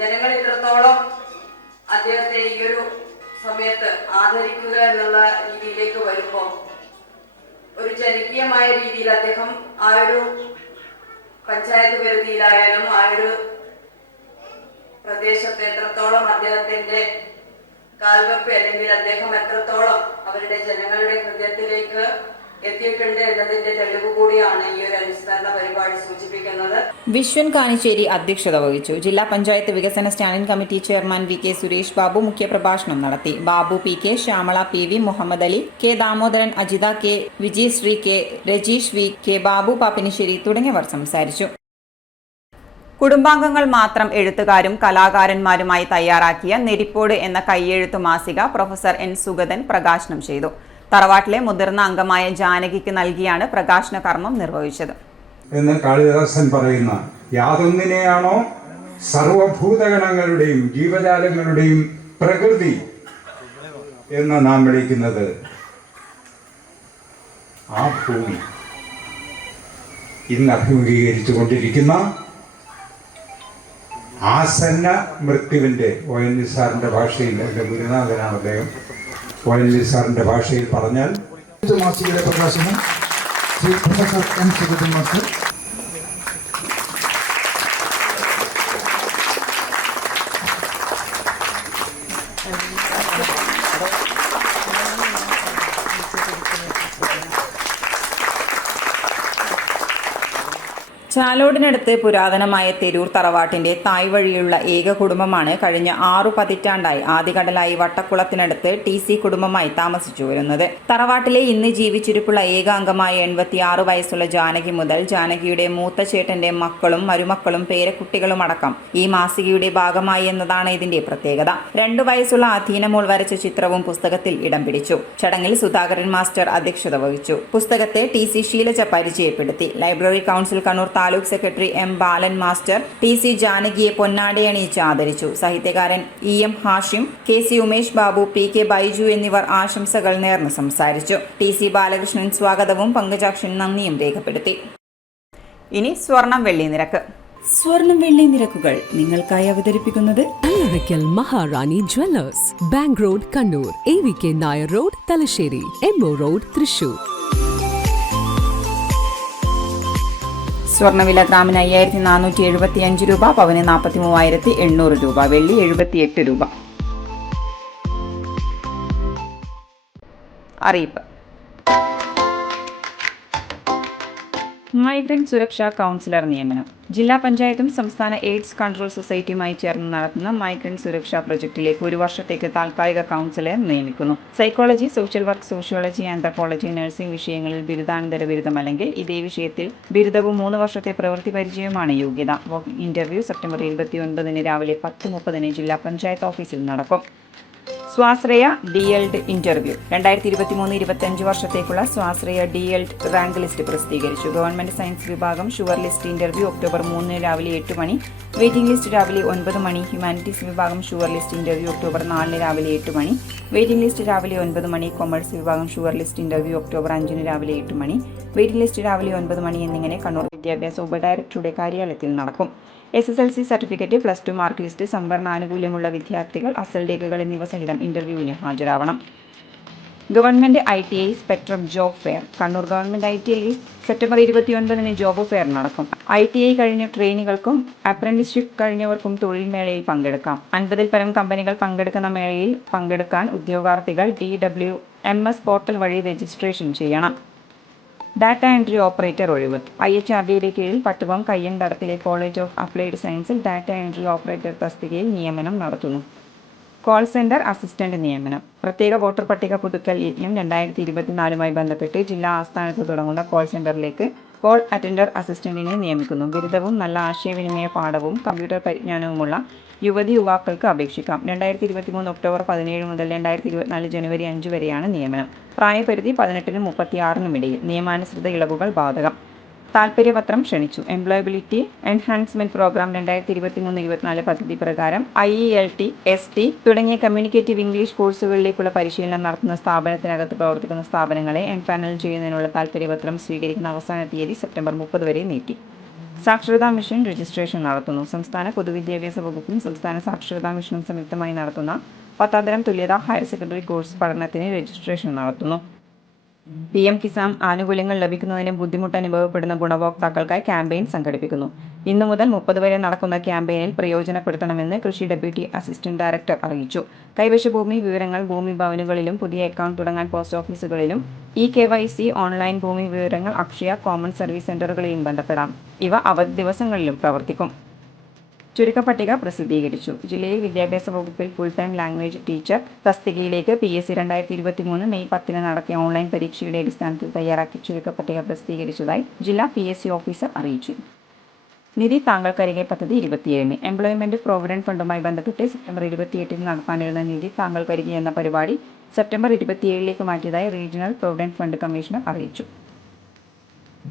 ജനങ്ങൾ ഇത്രത്തോളം അദ്ദേഹത്തെ ഈ ഒരു സമയത്ത് ആദരിക്കുക എന്നുള്ള രീതിയിലേക്ക് വരുമ്പോൾ ഒരു ജനകീയമായ രീതിയിൽ അദ്ദേഹം ആ ഒരു പഞ്ചായത്ത് പരിധിയിലായാലും ആ ഒരു പ്രദേശത്ത് എത്രത്തോളം അദ്ദേഹത്തിന്റെ കാൽവെപ്പ് അല്ലെങ്കിൽ അദ്ദേഹം എത്രത്തോളം അവരുടെ ജനങ്ങളുടെ ഹൃദയത്തിലേക്ക് എത്തിയിട്ടുണ്ട് എന്നതിന്റെ തെളിവ് കൂടിയാണ് ഈ ഒരു അനുസ്മരണ പരിപാടി സൂചിപ്പിക്കുന്നത്. വിശ്വൻ കാനിശ്ശേരി അധ്യക്ഷത വഹിച്ചു. ജില്ലാ പഞ്ചായത്ത് വികസന standing committee chairman V K Suresh Babu മുഖ്യപ്രഭാഷണം നടത്തി. Babu P K, Shyamala P V, Muhammad Ali, K Damodaran, Ajitha K, Vijayasree K, Rajeesh V K, Babu Pappinisseri തുടങ്ങിയവർ സംസാരിച്ചു. കുടുംബാംഗങ്ങൾ മാത്രം എഴുത്തുകാരും കലാകാരന്മാരുമായി തയ്യാറാക്കിയ നെരിപ്പോട് എന്ന കയ്യെഴുത്തു മാസിക പ്രൊഫസർ എൻ സുഗതൻ പ്രകാശനം ചെയ്തു. തറവാട്ടിലെ മുതിർന്ന അംഗമായ ജാനകിക്ക് നൽകിയാണ് പ്രകാശന കർമ്മം നിർവഹിച്ചത് എന്ന് കാളിദാസൻ പറയുന്ന യാതൊന്നിനെയാണോ സർവഭൂതഗണങ്ങളുടെയും ജീവജാലങ്ങളുടെയും പ്രകൃതി എന്ന് നാം വിളിക്കുന്നത്, ആ ഭൂമി ഇന്ന് അഭിമുഖീകരിച്ചു കൊണ്ടിരിക്കുന്ന ആസന്ന മൃത്യുവിൻ്റെ ONV സാറിൻ്റെ ഭാഷയിൽ, എൻ്റെ ഗുരുനാഥനാണ് അദ്ദേഹം, ONV സാറിൻ്റെ ഭാഷയിൽ പറഞ്ഞാൽ മാസികയുടെ പ്രകാശനം Shri professor N Sugathan master. ചാലോടിനടുത്ത് പുരാതനമായ തെരൂർ തറവാട്ടിന്റെ തായ് വഴിയുള്ള ഏക കുടുംബമാണ് കഴിഞ്ഞ 6 പതിറ്റാണ്ടായി ആദികടലായി വട്ടക്കുളത്തിനടുത്ത് TC കുടുംബമായി താമസിച്ചു വരുന്നത്. തറവാട്ടിലെ ഇന്ന് ജീവിച്ചിരിപ്പുള്ള ഏക അംഗമായ 86 വയസ്സുള്ള ജാനകി മുതൽ ജാനകിയുടെ മൂത്ത ചേട്ടന്റെ മക്കളും മരുമക്കളും പേരക്കുട്ടികളും അടക്കം ഈ മാസികയുടെ ഭാഗമായി എന്നതാണ് ഇതിന്റെ പ്രത്യേകത. 2 വയസ്സുള്ള അധീനമോൾ വരച്ച ചിത്രവും പുസ്തകത്തിൽ ഇടം പിടിച്ചു. ചടങ്ങിൽ സുധാകരൻ മാസ്റ്റർ അധ്യക്ഷത വഹിച്ചു. പുസ്തകത്തെ TC ശീലജ പരിചയപ്പെടുത്തി. Library council Kannur taluk secretary M ബാലൻ മാസ്റ്റർ TC ജാനകിയെ പൊന്നാടയണിയിച്ച് ആദരിച്ചു. സാഹിത്യകാരൻ EM Hashim, KC Umesh Babu, PK Baiju എന്നിവർ ആശംസകൾ നേർന്ന് സംസാരിച്ചു. TC ബാലകൃഷ്ണൻ സ്വാഗതവും പങ്കജാക്ഷൻ നന്ദിയും രേഖപ്പെടുത്തി. ഇനി സ്വർണം വെള്ളി നിരക്ക്. സ്വർണം വെള്ളി നിരക്കുകൾ നിങ്ങൾക്കായി അവതരിപ്പിക്കുന്നത് Allarakkal Maharani jewellers, bank road Kannur, AVK Nair road Thalassery, MO road Thrissur. സ്വർണ്ണവില ഗ്രാമിന് 5475 രൂപ, പവന് 43,800 രൂപ, വെള്ളി 78 രൂപ. അറിയിപ്പ്. മൈഗ്രന്റ് സുരക്ഷാ കൗൺസിലർ നിയമനം. ജില്ലാ പഞ്ചായത്തും സംസ്ഥാന എയ്ഡ്സ് കൺട്രോൾ സൊസൈറ്റിയുമായി ചേർന്ന് നടത്തുന്ന മൈഗ്രന്റ് സുരക്ഷാ പ്രൊജക്ടിലേക്ക് 1 വർഷത്തേക്ക് താൽക്കാലിക കൗൺസിലറെ നിയമിക്കുന്നു. Psychology, social work, sociology, anthropology, nursing വിഷയങ്ങളിൽ ബിരുദാനന്തര ബിരുദം അല്ലെങ്കിൽ ഇതേ വിഷയത്തിൽ ബിരുദവും 3 വർഷത്തെ പ്രവൃത്തി പരിചയവുമാണ് യോഗ്യത. ഇന്റർവ്യൂ സെപ്റ്റംബർ 29 രാവിലെ 10:30 ജില്ലാ പഞ്ചായത്ത് ഓഫീസിൽ നടക്കും. സ്വാശ്രയ DELD ഇന്റർവ്യൂ. 2023-25 വർഷത്തേക്കുള്ള സ്വാശ്രയ DELD റാങ്ക് ലിസ്റ്റ് പ്രസിദ്ധീകരിച്ചു. ഗവൺമെന്റ് സയൻസ് വിഭാഗം ഷുവർ ലിസ്റ്റ് ഇന്റർവ്യൂ ഒക്ടോബർ 3 രാവിലെ 8 മണി, വെയിറ്റിംഗ് ലിസ്റ്റ് രാവിലെ 9 മണി. ഹ്യൂമാനിറ്റീസ് വിഭാഗം ഷുവർ ലിസ്റ്റ് ഇന്റർവ്യൂ ഒക്ടോബർ 4 രാവിലെ 8 മണി, വെയിറ്റിംഗ് ലിസ്റ്റ് രാവിലെ 9 മണി. കൊമേഴ്സ് വിഭാഗം ഷുവർ ലിസ്റ്റ് ഇന്റർവ്യൂ ഒക്ടോബർ 5 രാവിലെ 8 മണി, വെയിറ്റിംഗ് ലിസ്റ്റ് രാവിലെ 9 മണി എന്നിങ്ങനെ കണ്ണൂർ വിദ്യാഭ്യാസ ഉപഡയറക്ടറുടെ കാര്യാലയത്തിൽ നടക്കും. SSLC സർട്ടിഫിക്കറ്റ്, +2 മാർക്ക് ലിസ്റ്റ്, സംവരണ ആനുകൂല്യമുള്ള വിദ്യാർത്ഥികൾ അസൽ രേഖകൾ എന്നിവ സഹിതം ഇന്റർവ്യൂവിന് ഹാജരാവണം. Government ITI spectrum job fair. Kannur government ITIയിൽ സെപ്റ്റംബർ 29 ജോബ് ഫെയർ നടക്കും. ITI കഴിഞ്ഞ ട്രെയിനികൾക്കും അപ്രന്റീസ്ഷിപ്പ് കഴിഞ്ഞവർക്കും തൊഴിൽ മേളയിൽ പങ്കെടുക്കാം. 50-ൽ പരം കമ്പനികൾ പങ്കെടുക്കുന്ന മേളയിൽ പങ്കെടുക്കാൻ ഉദ്യോഗാർത്ഥികൾ DWMS പോർട്ടൽ വഴി രജിസ്ട്രേഷൻ ചെയ്യണം. ഡാറ്റ എൻട്രി ഓപ്പറേറ്റർ ഒഴിവ്. IHRDയുടെ കീഴിൽ പട്ടുവം കയ്യന്തടത്തിലെ കോളേജ് ഓഫ് അപ്ലൈഡ് സയൻസിൽ ഡാറ്റ എൻട്രി ഓപ്പറേറ്റർ തസ്തികയിൽ നിയമനം നടത്തുന്നു. കോൾ സെന്റർ അസിസ്റ്റന്റ് നിയമനം. പ്രത്യേക വോട്ടർ പട്ടിക പുതുക്കൽ യജ്ഞം 2024മായി ബന്ധപ്പെട്ട് ജില്ലാ ആസ്ഥാനത്ത് തുടങ്ങുന്ന കോൾ സെന്ററിലേക്ക് കോൾ അറ്റൻഡർ അസിസ്റ്റന്റിനെ നിയമിക്കുന്നു. ബിരുദവും നല്ല ആശയവിനിമയ പാഠവും കമ്പ്യൂട്ടർ പരിജ്ഞാനവുമുള്ള യുവതി-യുവാക്കൾക്ക് അപേക്ഷിക്കാം. 2023 ഒക്ടോബർ 17 മുതൽ 2024 ജനുവരി 5 വരെയാണ് നിയമനം. പ്രായപരിധി 18-നും 36-നും ഇടയിൽ. നിയമാനുസൃത ഇളവുകൾ ബാധകം. താൽപര്യപത്രം ക്ഷണിച്ചു. എംപ്ലോയബിലിറ്റി എൻഹാൻസ്മെന്റ് പ്രോഗ്രാം 2023-24 പദ്ധതി പ്രകാരം IELT, ST തുടങ്ങിയ കമ്മ്യൂണിക്കേറ്റീവ് ഇംഗ്ലീഷ് കോഴ്സുകളിലേക്കുള്ള പരിശീലനം നടത്തുന്ന സ്ഥാപനത്തിനകത്ത് പ്രവർത്തിക്കുന്ന സ്ഥാപനങ്ങളെ എൻപാനൽ ചെയ്യുന്നതിനുള്ള താൽപര്യപത്രം സ്വീകരിക്കുന്ന അവസാന തീയതി സെപ്റ്റംബർ 30 വരെ നീട്ടി. സാക്ഷരതാ മിഷൻ രജിസ്ട്രേഷൻ നടത്തുന്നു. സംസ്ഥാന പൊതുവിദ്യാഭ്യാസ വകുപ്പും സംസ്ഥാന സാക്ഷരതാ മിഷനും സംയുക്തമായി നടത്തുന്ന 10ാം തരം തുല്യതാ ഹയർ സെക്കൻഡറി കോഴ്സ് പഠനത്തിന് രജിസ്ട്രേഷൻ നടത്തുന്നു. PM കിസാൻ ആനുകൂല്യങ്ങൾ ലഭിക്കുന്നതിന് ബുദ്ധിമുട്ട് അനുഭവപ്പെടുന്ന ഗുണഭോക്താക്കൾക്കായി ക്യാമ്പയിൻ സംഘടിപ്പിക്കുന്നു. ഇന്നു മുതൽ 30 വരെ നടക്കുന്ന ക്യാമ്പയിനിൽ പ്രയോജനപ്പെടുത്തണമെന്ന് കൃഷി ഡെപ്യൂട്ടി അസിസ്റ്റന്റ് ഡയറക്ടർ അറിയിച്ചു. കൈവശ ഭൂമി വിവരങ്ങൾ ഭൂമി ഭവനുകളിലും പുതിയ അക്കൗണ്ട് തുടങ്ങാൻ പോസ്റ്റ് ഓഫീസുകളിലും eKYC ഓൺലൈൻ ഭൂമി വിവരങ്ങൾ അക്ഷയ കോമൺ സർവീസ് സെന്ററുകളിലും ബന്ധപ്പെടാം. ഇവ അവധി ദിവസങ്ങളിലും പ്രവർത്തിക്കും. ചുരുക്കപ്പട്ടിക പ്രസിദ്ധീകരിച്ചു. ജില്ലയിൽ വിദ്യാഭ്യാസ വകുപ്പിൽ ഫുൾ ടൈം ലാംഗ്വേജ് ടീച്ചർ തസ്തികയിലേക്ക് PSC 2023 മെയ് 10 നടത്തിയ ഓൺലൈൻ പരീക്ഷയുടെ അടിസ്ഥാനത്തിൽ തയ്യാറാക്കി ചുരുക്കപ്പട്ടിക പ്രസിദ്ധീകരിച്ചതായി ജില്ലാ PSC ഓഫീസർ അറിയിച്ചു. നിധി താങ്കൾക്കരികെ പദ്ധതി 27. എംപ്ലോയ്മെന്റ് പ്രോവിഡന്റ് ഫണ്ടുമായി ബന്ധപ്പെട്ട് സെപ്റ്റംബർ 28 നടത്താനിരുന്ന നിധി താങ്കൾക്കരികെ എന്ന പരിപാടി സെപ്റ്റംബർ 27 മാറ്റിയതായി റീജിയണൽ പ്രോവിഡന്റ് ഫണ്ട് കമ്മീഷണർ അറിയിച്ചു.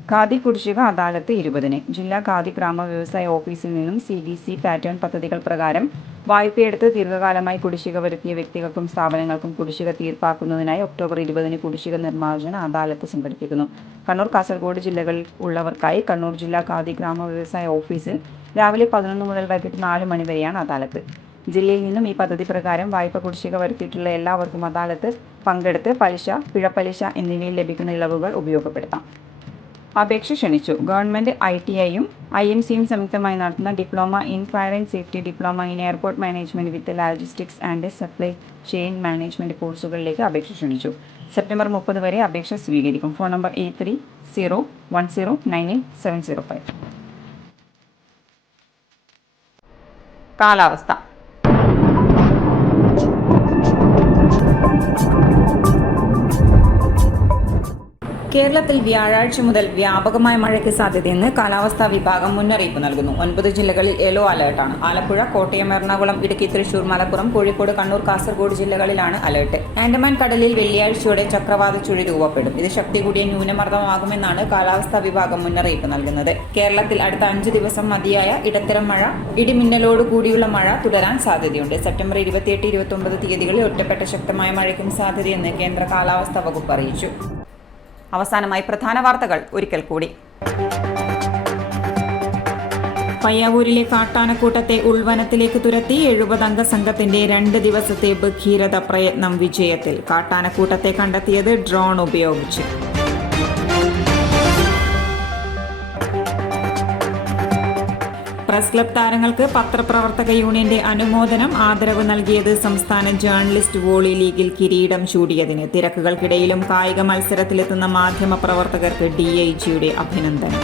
ഖാദി കുടിശ്ശിക അദാലത്ത് 20. ജില്ലാ ഖാദി ഗ്രാമ വ്യവസായ ഓഫീസിൽ നിന്നും CDC പാറ്റേൺ പദ്ധതികൾ പ്രകാരം വായ്പയെടുത്ത് ദീർഘകാലമായി കുടിശ്ശിക വരുത്തിയ വ്യക്തികൾക്കും സ്ഥാപനങ്ങൾക്കും കുടിശ്ശിക തീർപ്പാക്കുന്നതിനായി ഒക്ടോബർ 20 കുടിശ്ശിക നിർമ്മാർജ്ജന അദാലത്ത് സംഘടിപ്പിക്കുന്നു. കണ്ണൂർ, കാസർഗോഡ് ജില്ലകളിൽ ഉള്ളവർക്കായി കണ്ണൂർ ജില്ലാ ഖാദി ഗ്രാമ വ്യവസായ ഓഫീസിൽ രാവിലെ 11 മുതൽ വൈകിട്ട് 4 മണി വരെയാണ് അദാലത്ത്. ജില്ലയിൽ നിന്നും ഈ പദ്ധതി പ്രകാരം വായ്പ കുടിശ്ശിക വരുത്തിയിട്ടുള്ള എല്ലാവർക്കും അദാലത്ത് പങ്കെടുത്ത് പലിശ, പിഴപ്പലിശ എന്നിവയിൽ ലഭിക്കുന്ന ഇളവുകൾ ഉപയോഗപ്പെടുത്താം. അപേക്ഷ ക്ഷണിച്ചു. ഗവൺമെന്റ് ITIയും IMCയും സംയുക്തമായി നടത്തുന്ന diploma in fire and safety, diploma in airport management with logistics and supply chain management കോഴ്സുകളിലേക്ക് അപേക്ഷ ക്ഷണിച്ചു. സെപ്റ്റംബർ 30 വരെ അപേക്ഷ സ്വീകരിക്കും. Phone number 8301098705. കാലാവസ്ഥ. കേരളത്തിൽ വ്യാഴാഴ്ച മുതൽ വ്യാപകമായ മഴയ്ക്ക് സാധ്യതയെന്ന് കാലാവസ്ഥാ വിഭാഗം മുന്നറിയിപ്പ് നൽകുന്നു. 9 ജില്ലകളിൽ യെല്ലോ അലേർട്ടാണ്. ആലപ്പുഴ, കോട്ടയം, എറണാകുളം, ഇടുക്കി, തൃശൂർ, മലപ്പുറം, കോഴിക്കോട്, കണ്ണൂർ, കാസർഗോഡ് ജില്ലകളിലാണ് അലേർട്ട്. ആൻഡമാൻ കടലിൽ വെള്ളിയാഴ്ചയോടെ ചക്രവാത ചുഴി രൂപപ്പെടും. ഇത് ശക്തി കൂടിയ ന്യൂനമർദ്ദമാകുമെന്നാണ് കാലാവസ്ഥാ വിഭാഗം മുന്നറിയിപ്പ് നൽകുന്നത്. കേരളത്തിൽ അടുത്ത 5 ദിവസം മതിയായ ഇടത്തരം മഴ, ഇടിമിന്നലോട് കൂടിയുള്ള മഴ തുടരാൻ സാധ്യതയുണ്ട്. സെപ്റ്റംബർ 28, 29 തീയതികളിൽ ഒറ്റപ്പെട്ട ശക്തമായ മഴയ്ക്കും സാധ്യതയെന്ന് കേന്ദ്ര കാലാവസ്ഥാ വകുപ്പ് അറിയിച്ചു. അവസാനമായി പ്രധാന വാർത്തകൾ ഒരിക്കൽ കൂടി. പയ്യാവൂരിലെ കാട്ടാനക്കൂട്ടത്തെ ഉൾവനത്തിലേക്ക് തുരത്തി 70 അംഗ സംഘത്തിന്റെ 2 ദിവസത്തെ ഭഗീരഥ പ്രയത്നം വിജയത്തിൽ. കാട്ടാനക്കൂട്ടത്തെ കണ്ടെത്തിയത് ഡ്രോൺ ഉപയോഗിച്ച്. പ്രസ് ക്ലബ് താരങ്ങൾക്ക് പത്രപ്രവർത്തക യൂണിയന്റെ അനുമോദനം. ആദരവ് നൽകിയത് സംസ്ഥാന ജേർണലിസ്റ്റ് വോളി ലീഗിൽ കിരീടം ചൂടിയതിന്. തിരക്കുകൾക്കിടയിലും കായിക മത്സരത്തിലെത്തുന്ന മാധ്യമ പ്രവർത്തകർക്ക് DIGയുടെ അഭിനന്ദനം.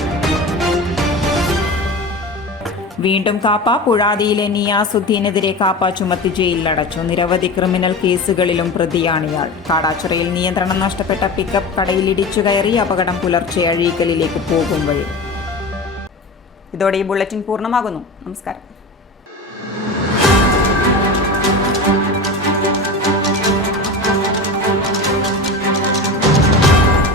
വീണ്ടും കാപ്പ. പുഴാതിയിലെ നിയാസുദ്ദീനെതിരെ കാപ്പ ചുമത്തി ജയിലിലടച്ചു. നിരവധി ക്രിമിനൽ കേസുകളിലും പ്രതിയാണിയാൾ. കാടാച്ചിറയിൽ നിയന്ത്രണം നഷ്ടപ്പെട്ട പിക്കപ്പ് കടയിലിടിച്ചു കയറി. അപകടം പുലർച്ചെ അഴീക്കലിലേക്ക് പോകും വഴി. ഇതോടെ ഈ ബുള്ളറ്റിൻ പൂർണ്ണമാകുന്നു. നമസ്കാരം.